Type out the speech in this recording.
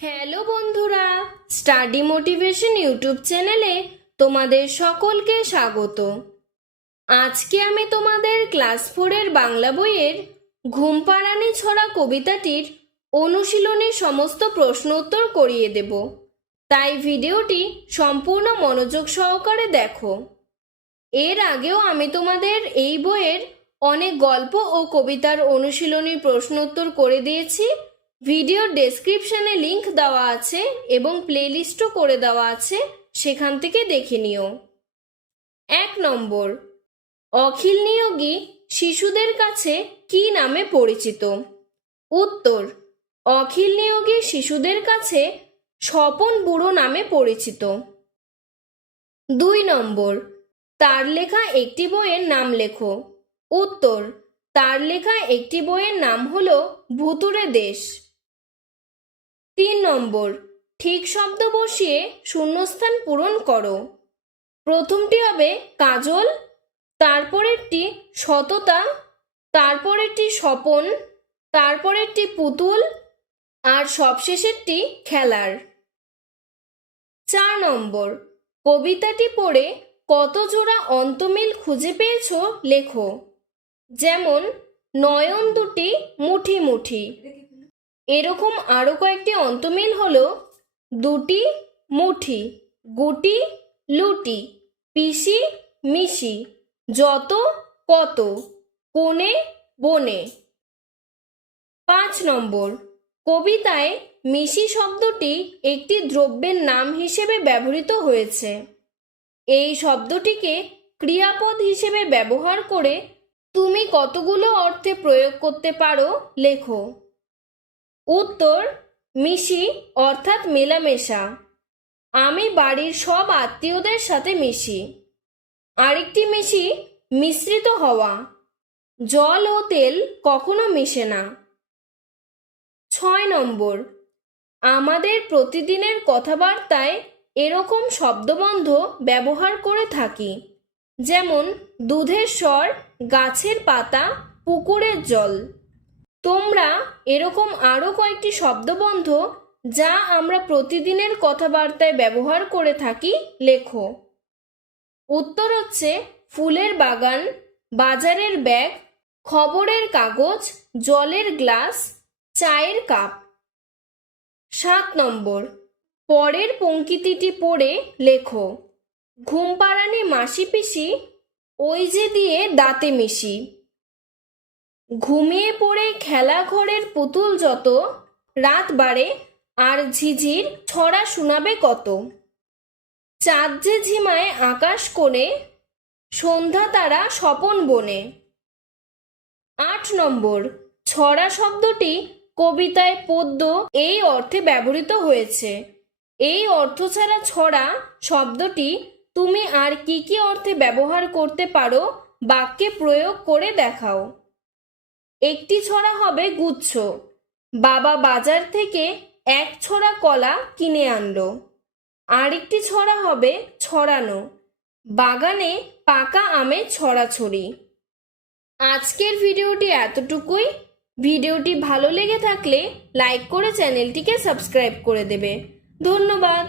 Hello বন্ধুরা, study motivation YouTube চ্যানেলে তোমাদের সকলকে স্বাগত। আজকে আমি তোমাদের ক্লাস 4-এর বাংলা বইয়ের ঘুমপাড়ানি ছড়া কবিতাটির অনুশীলনী সমস্ত প্রশ্ন উত্তর করিয়ে দেব, তাই ভিডিওটি সম্পূর্ণ মনোযোগ সহকারে দেখো। এর আগেও আমি তোমাদের এই বইয়ের অনেক গল্প ও কবিতার অনুশীলনী প্রশ্ন উত্তর করে দিয়েছি। ভিডিওর ডেসক্রিপশনে লিংক দেওয়া আছে এবং প্লেলিস্টও করে দেওয়া আছে, সেখান থেকে দেখে নিও। 1 নম্বর, অখিল নিয়োগী শিশুদের কাছে কি নামে পরিচিত? উত্তর, অখিল নিয়োগী শিশুদের কাছে স্বপন বুড়ো নামে পরিচিত। 2 নম্বর, তার লেখা একটি বইয়ের নাম লেখো। উত্তর, তার লেখা একটি বইয়ের নাম হলো ভুতুড়ে দেশ। 3 নম্বর, ঠিক শব্দ বসিয়ে শূন্যস্থান পূরণ করো। প্রথমটি হবে কাজল, তারপরেরটি সততা, তারপরেরটি স্বপন, তারপরেরটি পুতুল, আর সবশেষেরটি খেলার। 4 নম্বর, কবিতাটি পড়ে কত জোড়া অন্তমিল খুঁজে পেয়েছো লেখো। যেমন নয়ন দুটি মুঠি মুঠি। এরকম আরো কয়েকটি অন্তমিল হলো দুটি মুঠি, গুটি লুটি, পিসি মিশি, যত কত, কোণে বনে। 5 নম্বর, কবিতায় মিশি শব্দটি একটি দ্রব্যের নাম হিসেবে ব্যবহৃত হয়েছে। এই শব্দটিকে ক্রিয়াপদ হিসেবে ব্যবহার করে তুমি কতগুলো অর্থে প্রয়োগ করতে পারো লেখো। উত্তর, মিশি অর্থাৎ মেলামেশা। আমি বাড়ির সব আত্মীয়দের সাথে মিশি। আরেকটি মিশি মিশ্রিত হওয়া। জল ও তেল কখনো মিশে না। 6 নম্বর, আমাদের প্রতিদিনের কথাবার্তায় এরকম শব্দবন্ধ ব্যবহার করে থাকি, যেমন দুধের স্বর, গাছের পাতা, পুকুরের জল। তোমরা এরকম আরো কয়েকটি শব্দবন্ধ যা আমরা প্রতিদিনের কথাবার্তায় ব্যবহার করে থাকি লেখো। উত্তর হচ্ছে ফুলের বাগান, বাজারের ব্যাগ, খবরের কাগজ, জলের গ্লাস, চায়ের কাপ। 7 নম্বর, পরের পংক্তিটি পড়ে লেখো। ঘুমপাড়ানি মাসি পিসি, ওই যে দিয়ে দাঁতে মিশি। ঘুমিয়ে পড়ে খেলা ঘরের পুতুল যত, রাত বাড়ে আর ঝিঝির ছড়া শোনাবে কত। চাঁদ যে ঝিমায় আকাশ কোণে, সন্ধ্যা তারা স্বপন বনে। 8 নম্বর, ছড়া শব্দটি কবিতায় পদ্য এই অর্থে ব্যবহৃত হয়েছে। এই অর্থ ছাড়া ছড়া শব্দটি তুমি আর কি কি অর্থে ব্যবহার করতে পারো বাক্যে প্রয়োগ করে দেখাও। একটি ছড়া হবে গুচ্ছ। বাবা বাজার থেকে 1 ছড়া কলা কিনে আনলো। আরেকটি ছড়া হবে ছড়ানো। বাগানে পাকা আমের ছড়াছড়ি। আজকের ভিডিওটি এতটুকুই। ভিডিওটি ভালো লেগে থাকলে লাইক করে চ্যানেলটিকে সাবস্ক্রাইব করে দেবে। ধন্যবাদ।